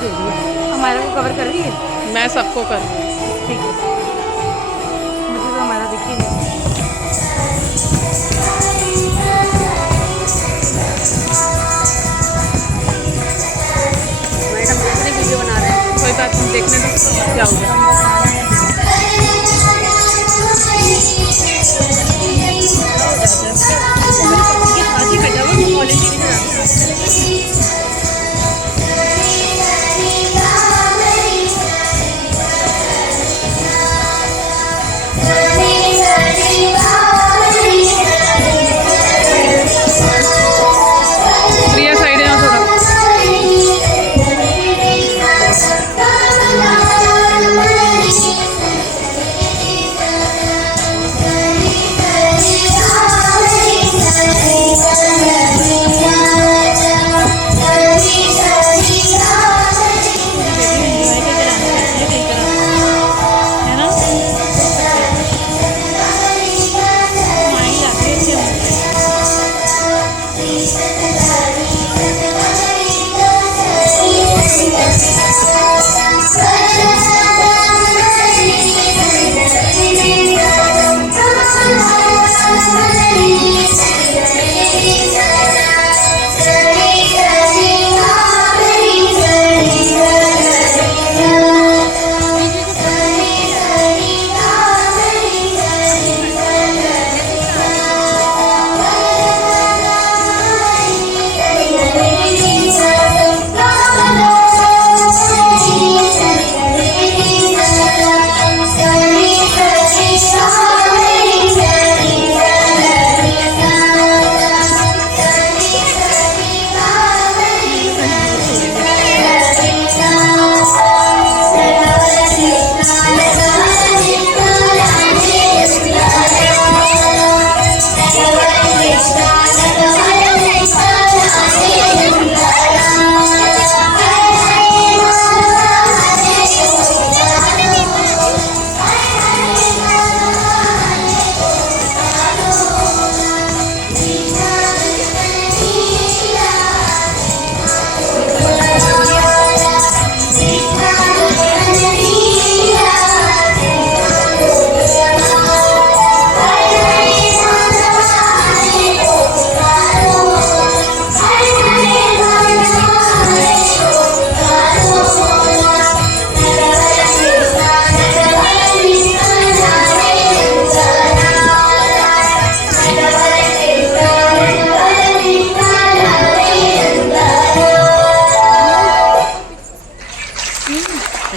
दे दिया। हमारा को कवर कर रही है। मैं सबको कर रही हूँ। ठीक है, मुझे तो हमारा दिख ही नहीं। मैडम दूसरी वीडियो बना रहे हैं। कोई बात नहीं, देखने दो क्या हो गया।